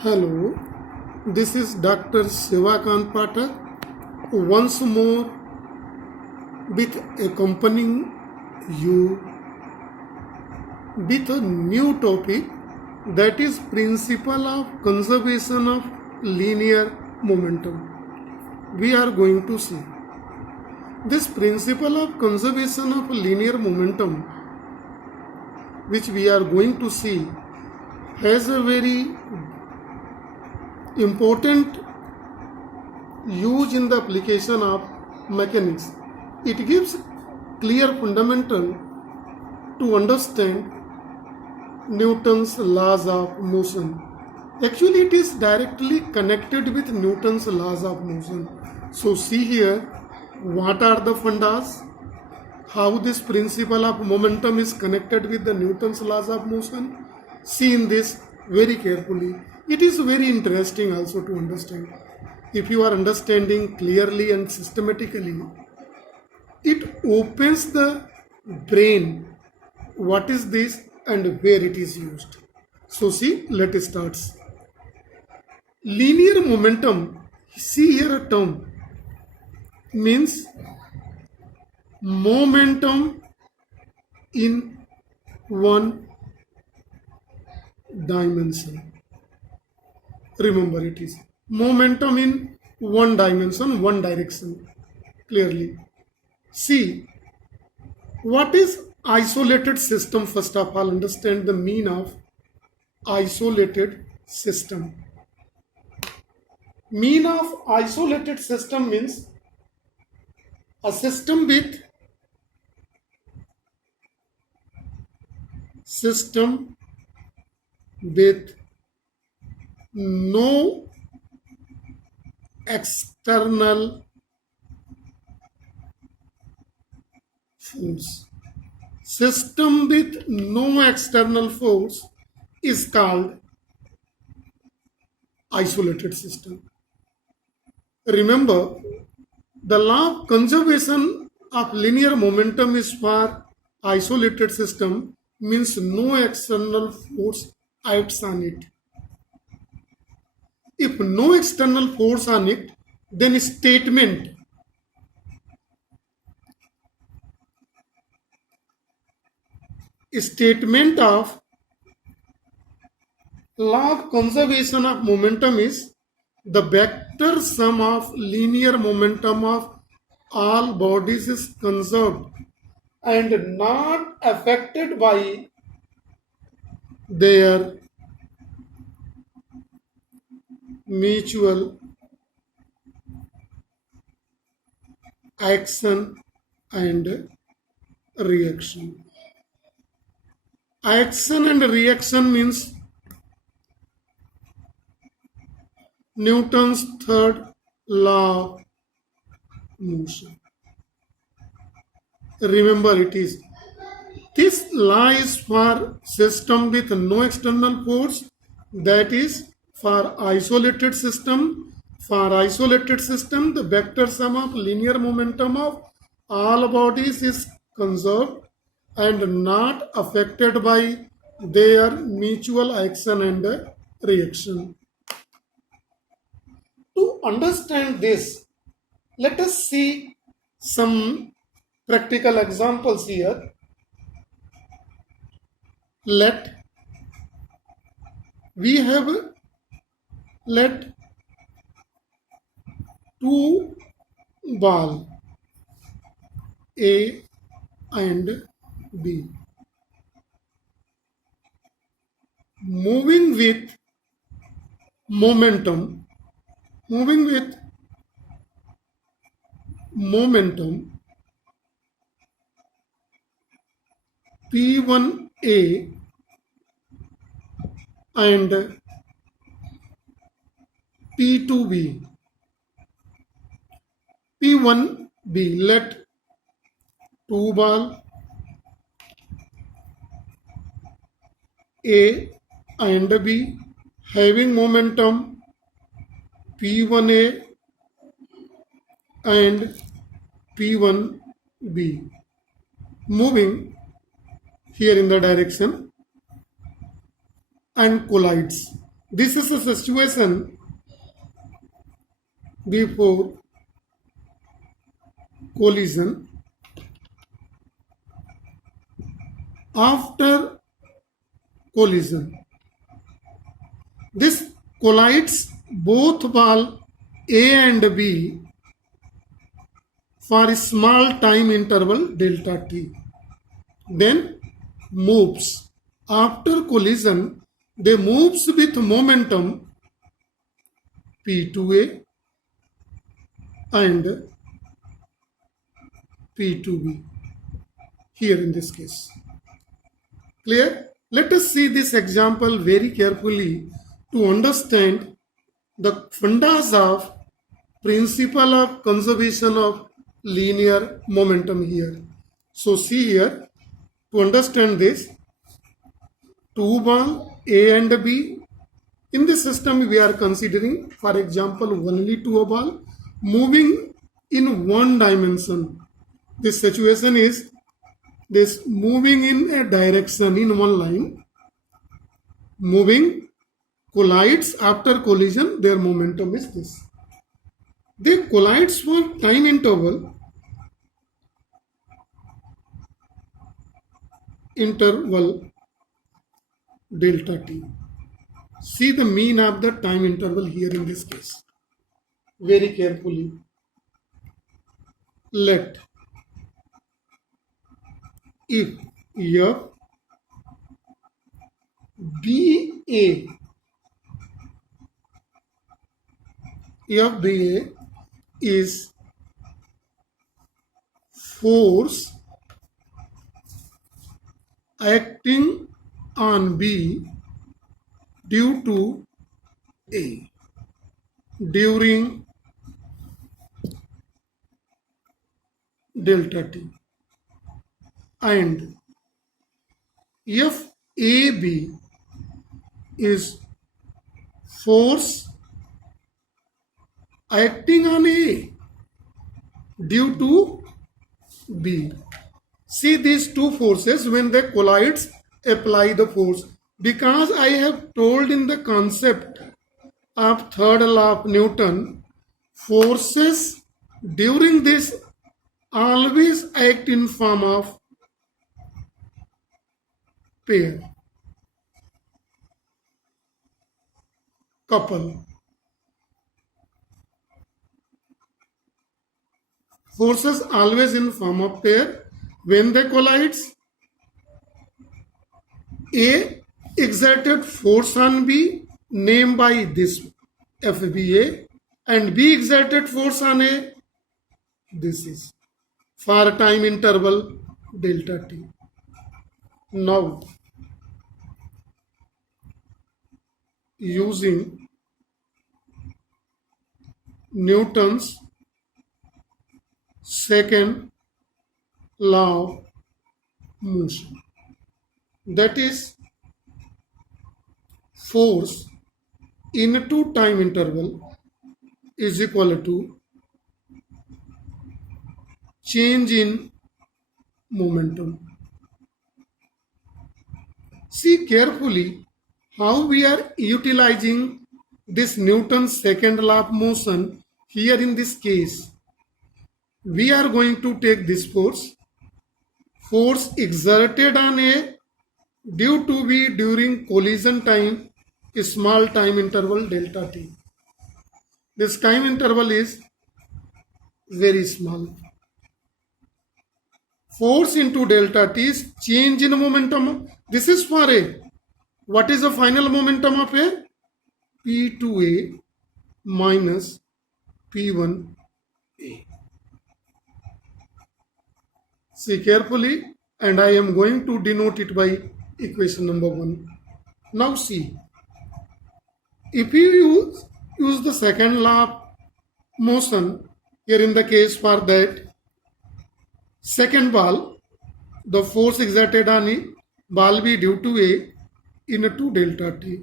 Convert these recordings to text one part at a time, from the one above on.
Hello, this is Dr. Sivakant Pathak once more with accompanying you with a new topic, that is principle of conservation of linear momentum. We are going to see this principle of conservation of linear momentum, which we are going to see, has a very important use in the application of mechanics. It gives clear fundamental to understand Newton's laws of motion. Actually, it is directly connected with Newton's laws of motion. So see here, what are the fundas? How this principle of momentum is connected with the Newton's laws of motion? See in this very carefully. It is very interesting also to understand. If you are understanding clearly and systematically, it opens the brain. What is this and where it is used? So see, let us start. Linear momentum, see here a term, means momentum in one dimension. Remember, it is momentum in one dimension, one direction. Clearly. See, what is isolated system? First of all, understand the meaning of isolated system. Mean of isolated system means a system with no external force. System with no external force is called isolated system. Remember, the law of conservation of linear momentum is for isolated system, means no external force acts on it. If no external force on it, then statement of law of conservation of momentum is the vector sum of linear momentum of all bodies is conserved and not affected by their mutual action and reaction. Action and reaction means Newton's third law of motion. Remember, it is this law is for system with no external force, that is for isolated system. For isolated system, the vector sum of linear momentum of all bodies is conserved and not affected by their mutual action and reaction. To understand this, let us see some practical examples here. Let two ball A and B moving with momentum P1A and P2B. P1B, let two ball A and B having momentum P1A and P1B moving here in the direction and collides. This is a situation before collision. After collision, this collides both ball A and B for a small time interval delta t. Then moves. After collision, they moves with momentum P2A and P2B here in this case. Clear? Let us see this example very carefully to understand the fundas of principle of conservation of linear momentum here. So see here, to understand this, two ball A and B. In this system we are considering, for example, only two ball moving in one dimension. This situation is this moving in a direction in one line, moving, collides. After collision their momentum is this. They collides for time interval delta t. See the mean of the time interval here in this case. Very carefully. Let if F BA is force acting on B due to A during delta t, and FAB is force acting on A due to B. See these two forces, when they collides, apply the force. Because I have told in the concept of third law of Newton, forces during this always act in form of pair, couple. Forces always in form of pair. When they collides, A exerted force on B, named by this FBA, and B exerted force on A, this is, for time interval delta t. Now, using Newton's second law of motion, that is, force into time interval is equal to change in momentum. See carefully how we are utilizing this Newton's second law of motion here in this case. We are going to take this force exerted on A due to B during collision time, a small time interval delta t. This time interval is very small. Force into delta t is change in momentum. This is for A. What is the final momentum of A? P2A minus P1A. See carefully, and I am going to denote it by equation number 1. Now see, if you use the second law of motion, here in the case for that second ball, the force exerted on it, ball B due to A into delta t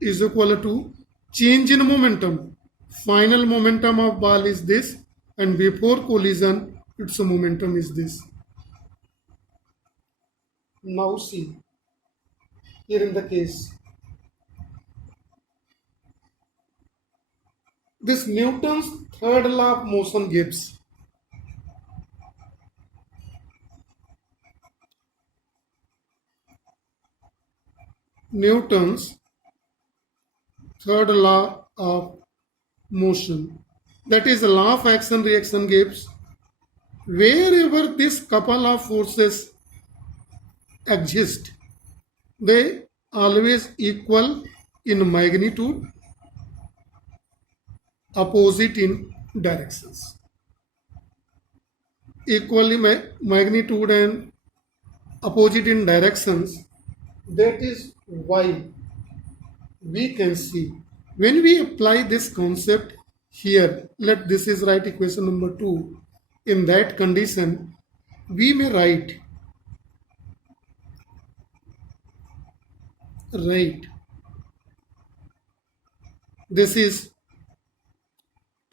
is equal to change in momentum. Final momentum of ball is this, and before collision its momentum is this. Now see, here in the case, This Newton's third law of motion gives Newton's third law of motion, that is the law of action reaction, gives wherever this couple of forces exist, they always equal in magnitude, opposite in directions. Equally magnitude and opposite in directions. That is why we can see when we apply this concept here, let this is right equation number 2. In that condition, we may write this is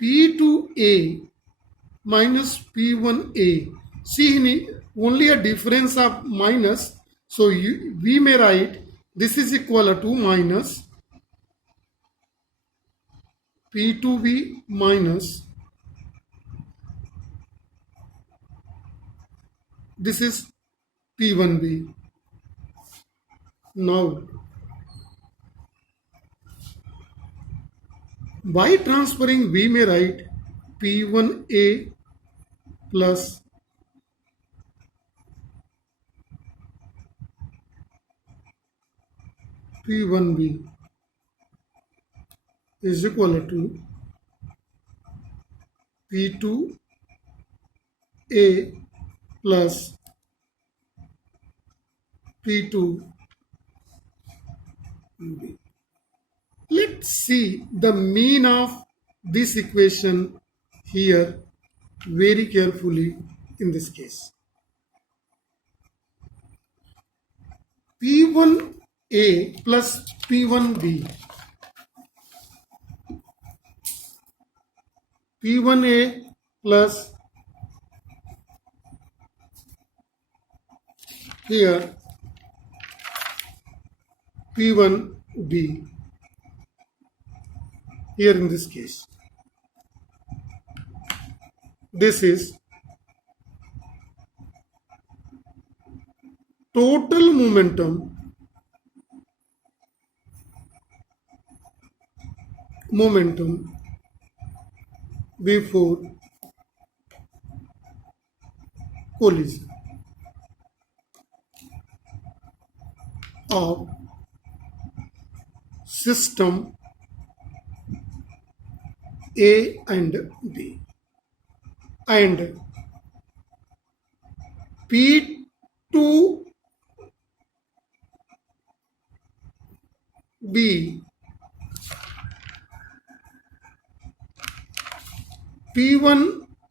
P2A minus P1A. See, only a difference of minus, so we may write this is equal to minus P2B minus this is P1B. Now, by transferring, we may write P1A plus P1B is equal to P2A plus P2B. Let's see the mean of this equation here very carefully in this case. P1A plus P1B. P1A plus here P1B here in this case. This is total momentum before collision of system A and B, and P2B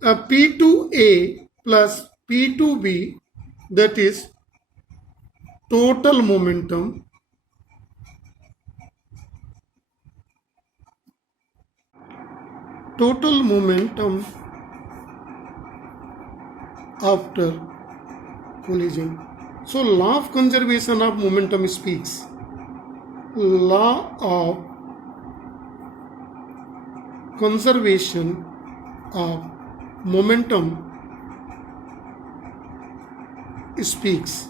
P2A plus P2B, that is total momentum after collision. So law of conservation of momentum speaks. Law of conservation of momentum speaks.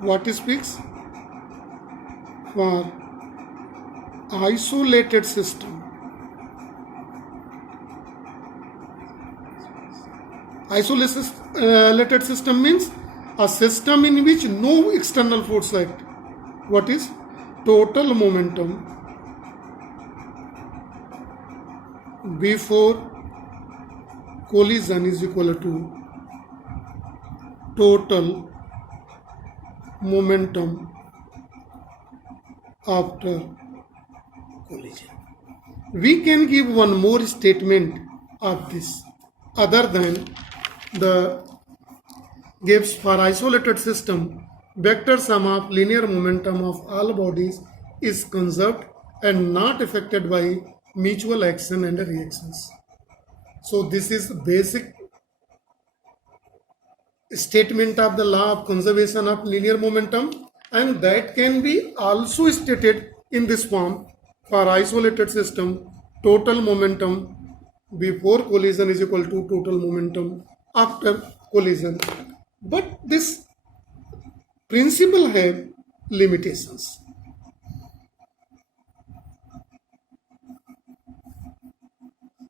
What speaks? For isolated system. Isolated system means a system in which no external force act. What is total momentum before collision is equal to total momentum after collision. We can give one more statement of this other than the gives for isolated system. Vector sum of linear momentum of all bodies is conserved and not affected by mutual action and reactions. So this is the basic statement of the law of conservation of linear momentum, and that can be also stated in this form: for isolated system, total momentum before collision is equal to total momentum after collision, but this principle have limitations.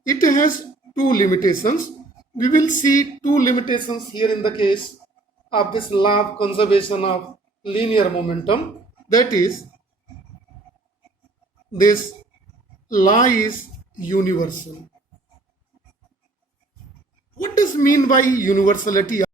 It has two limitations. We will see two limitations here in the case of this law of conservation of linear momentum. That is, this law is universal. What does mean by universality